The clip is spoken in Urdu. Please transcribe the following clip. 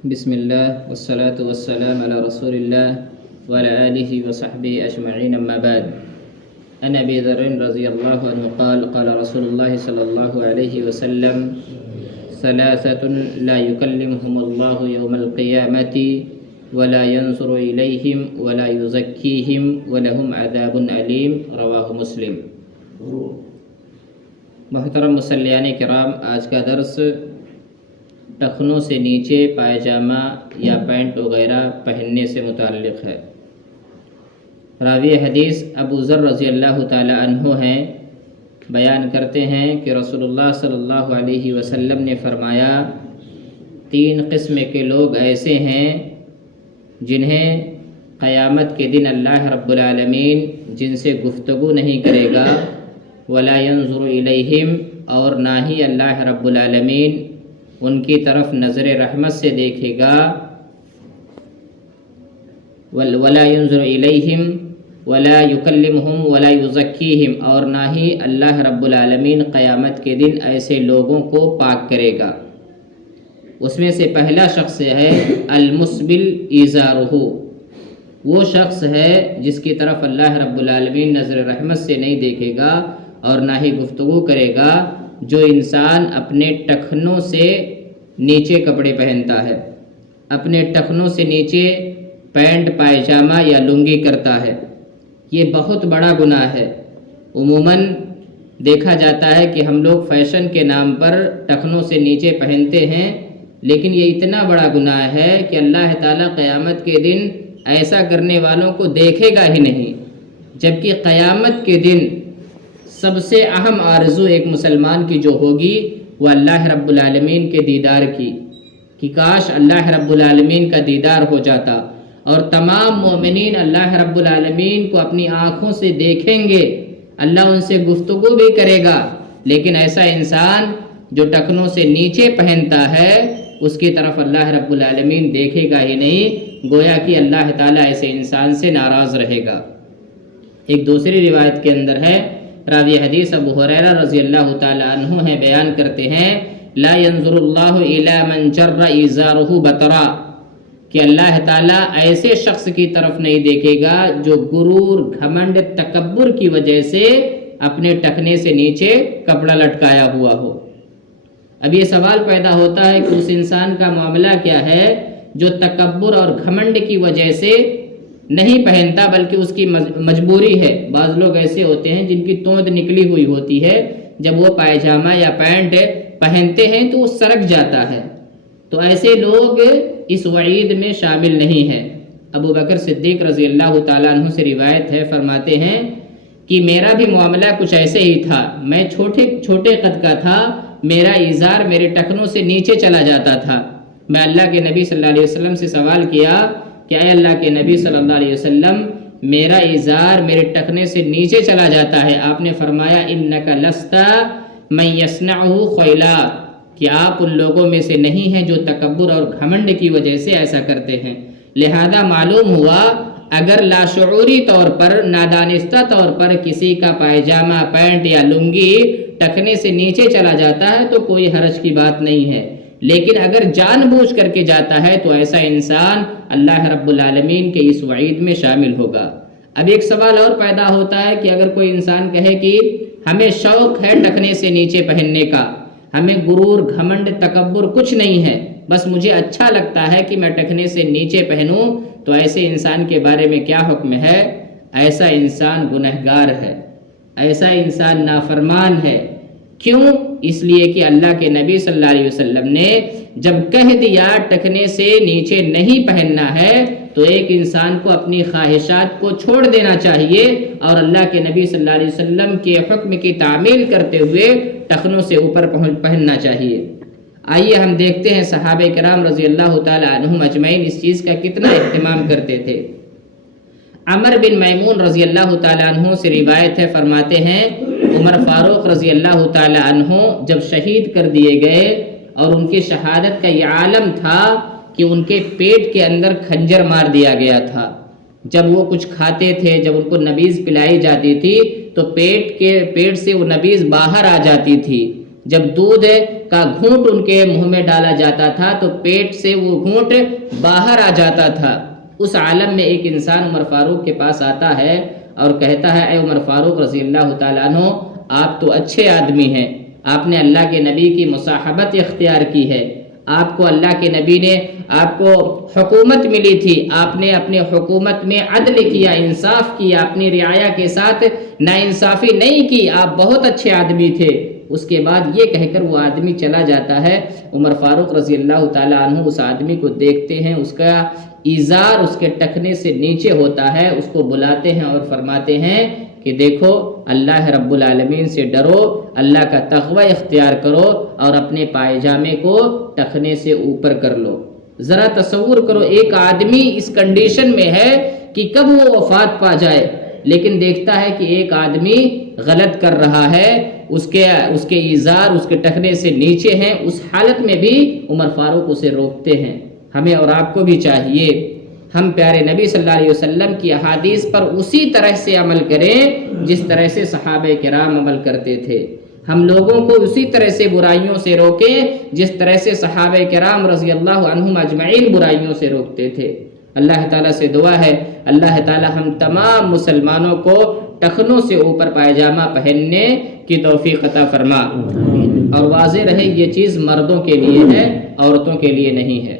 بسم الله والصلاة والسلام على رسول الله وعلى آله وصحبه أجمعين أما بعد. عن أبي ذر رضي الله عنه قال قال رسول الله صلى الله عليه وسلم ثلاثة لا يكلمهم الله يوم القيامة ولا ينظر إليهم ولا يزكيهم ولهم عذاب أليم. رواه مسلم. محترم مصلیان کرام، آج کا درس ٹخنوں سے نیچے پائجامہ یا پینٹ وغیرہ پہننے سے متعلق ہے. راوی حدیث ابو ذر رضی اللہ تعالی عنہ ہیں، بیان کرتے ہیں کہ رسول اللہ صلی اللہ علیہ وسلم نے فرمایا، 3 قسم کے لوگ ایسے ہیں جنہیں قیامت کے دن اللہ رب العالمین جن سے گفتگو نہیں کرے گا، ولا ينظر الیہم، اور نہ ہی اللہ رب العالمین ان کی طرف نظر رحمت سے دیکھے گا، ولا ينظر الیہم ولا یکلمہم ولا یزکیہم، اور نہ ہی اللہ رب العالمین قیامت کے دن ایسے لوگوں کو پاک کرے گا. اس میں سے پہلا شخص ہے المسبل ازارہ، وہ شخص ہے جس کی طرف اللہ رب العالمین نظر رحمت سے نہیں دیکھے گا اور نہ ہی گفتگو کرے گا، جو انسان اپنے ٹخنوں سے نیچے کپڑے پہنتا ہے، اپنے ٹخنوں سے نیچے پینٹ پائجامہ یا لنگی کرتا ہے. یہ بہت بڑا گناہ ہے. عموماً دیکھا جاتا ہے کہ ہم لوگ فیشن کے نام پر ٹخنوں سے نیچے پہنتے ہیں، لیکن یہ اتنا بڑا گناہ ہے کہ اللہ تعالیٰ قیامت کے دن ایسا کرنے والوں کو دیکھے گا ہی نہیں. جبکہ قیامت کے دن سب سے اہم آرزو ایک مسلمان کی جو ہوگی وہ اللہ رب العالمین کے دیدار کی، کہ کاش اللہ رب العالمین کا دیدار ہو جاتا، اور تمام مومنین اللہ رب العالمین کو اپنی آنکھوں سے دیکھیں گے، اللہ ان سے گفتگو بھی کرے گا. لیکن ایسا انسان جو ٹخنوں سے نیچے پہنتا ہے اس کی طرف اللہ رب العالمین دیکھے گا ہی نہیں، گویا کہ اللہ تعالیٰ ایسے انسان سے ناراض رہے گا. ایک دوسری روایت کے اندر ہے، راوی حدیث ابو ہریرہ رضی اللہ تعالی عنہ ہیں، بیان کرتے ہیں، لا ينظر اللہ الی من جر ازارہ بطرا، کہ اللہ تعالیٰ ایسے شخص کی طرف نہیں دیکھے گا جو غرور، گھمنڈ، تکبر کی وجہ سے اپنے ٹخنے سے نیچے کپڑا لٹکایا ہوا ہو. اب یہ سوال پیدا ہوتا ہے کہ اس انسان کا معاملہ کیا ہے جو تکبر اور گھمنڈ کی وجہ سے نہیں پہنتا بلکہ اس کی مجبوری ہے. بعض لوگ ایسے ہوتے ہیں جن کی توند نکلی ہوئی ہوتی ہے، جب وہ پائجامہ یا پینٹ پہنتے ہیں تو وہ سرک جاتا ہے. تو ایسے لوگ اس وعید میں شامل نہیں ہیں. ابو بکر صدیق رضی اللہ تعالیٰ عنہ سے روایت ہے، فرماتے ہیں کہ میرا بھی معاملہ کچھ ایسے ہی تھا. میں چھوٹے قد کا تھا، میرا ازار میرے ٹخنوں سے نیچے چلا جاتا تھا. میں اللہ کے نبی صلی اللہ علیہ وسلم سے سوال کیا کہ اے اللہ کے نبی صلی اللہ علیہ وسلم، میرا ازار میرے ٹخنے سے نیچے چلا جاتا ہے. آپ نے فرمایا انک لست من یصنعہ خیلا، کہ آپ ان لوگوں میں سے نہیں ہیں جو تکبر اور گھمنڈ کی وجہ سے ایسا کرتے ہیں. لہذا معلوم ہوا اگر لاشعوری طور پر، نادانستہ طور پر کسی کا پائجامہ، پینٹ یا لنگی ٹخنے سے نیچے چلا جاتا ہے تو کوئی حرج کی بات نہیں ہے، لیکن اگر جان بوجھ کر کے جاتا ہے تو ایسا انسان اللہ رب العالمین کے اس وعید میں شامل ہوگا. اب ایک سوال اور پیدا ہوتا ہے کہ اگر کوئی انسان کہے کہ ہمیں شوق ہے ٹخنے سے نیچے پہننے کا، ہمیں غرور، گھمنڈ، تکبر کچھ نہیں ہے، بس مجھے اچھا لگتا ہے کہ میں ٹخنے سے نیچے پہنوں، تو ایسے انسان کے بارے میں کیا حکم ہے؟ ایسا انسان گنہگار ہے، ایسا انسان نافرمان ہے. کیوں؟ اس لیے کہ اللہ کے نبی صلی اللہ علیہ وسلم نے جب کہہ دیا ٹخنے سے نیچے نہیں پہننا ہے تو ایک انسان کو اپنی خواہشات کو چھوڑ دینا چاہیے اور اللہ کے نبی صلی اللہ علیہ وسلم کے حکم کی تعمیل کرتے ہوئے ٹخنوں سے اوپر پہننا چاہیے. آئیے ہم دیکھتے ہیں صحابہ کرام رضی اللہ تعالی عنہم اجمعین اس چیز کا کتنا اہتمام کرتے تھے. عمر بن میمون رضی اللہ تعالی عنہ سے روایت ہے، فرماتے ہیں عمر فاروق رضی اللہ تعالی عنہ جب شہید کر دیے گئے اور ان کی شہادت کا یہ عالم تھا کہ ان کے پیٹ کے اندر خنجر مار دیا گیا تھا. جب وہ کچھ کھاتے تھے، جب ان کو نبیذ پلائی جاتی تھی تو پیٹ سے وہ نبیذ باہر آ جاتی تھی. جب دودھ کا گھونٹ ان کے منہ میں ڈالا جاتا تھا تو پیٹ سے وہ گھونٹ باہر آ جاتا تھا۔ اس عالم میں ایک انسان عمر فاروق کے پاس آتا ہے اور کہتا ہے اے عمر فاروق رضی اللہ تعالیٰ عنہ، آپ تو اچھے آدمی ہیں، آپ نے اللہ کے نبی کی مصاحبت اختیار کی ہے، آپ کو اللہ کے نبی نے آپ کو حکومت ملی تھی، آپ نے اپنے حکومت میں عدل کیا، انصاف کیا، اپنی رعایا کے ساتھ ناانصافی نہیں کی، آپ بہت اچھے آدمی تھے۔ اس کے بعد یہ کہہ کر وہ آدمی چلا جاتا ہے۔ عمر فاروق رضی اللہ تعالیٰ عنہ اس آدمی کو دیکھتے ہیں، اس کا ایزار اس کے ٹخنے سے نیچے ہوتا ہے، اس کو بلاتے ہیں اور فرماتے ہیں کہ دیکھو اللہ رب العالمین سے ڈرو، اللہ کا تقوی اختیار کرو اور اپنے پائجامے کو ٹخنے سے اوپر کر لو۔ ذرا تصور کرو ایک آدمی اس کنڈیشن میں ہے کہ کب وہ وفات پا جائے، لیکن دیکھتا ہے کہ ایک آدمی غلط کر رہا ہے، اس کے ایزار اس کے ٹخنے سے نیچے ہیں، اس حالت میں بھی عمر فاروق اسے روکتے ہیں۔ ہمیں اور آپ کو بھی چاہیے ہم پیارے نبی صلی اللہ علیہ وسلم کی احادیث پر اسی طرح سے عمل کریں جس طرح سے صحابہ کرام عمل کرتے تھے، ہم لوگوں کو اسی طرح سے برائیوں سے روکیں جس طرح سے صحابہ کرام رضی اللہ عنہم اجمعین برائیوں سے روکتے تھے۔ اللہ تعالیٰ سے دعا ہے اللہ تعالیٰ ہم تمام مسلمانوں کو ٹخنوں سے اوپر پائجامہ پہننے کی توفیق عطا فرما، اور واضح رہے یہ چیز مردوں کے لیے ہے، عورتوں کے لیے نہیں ہے۔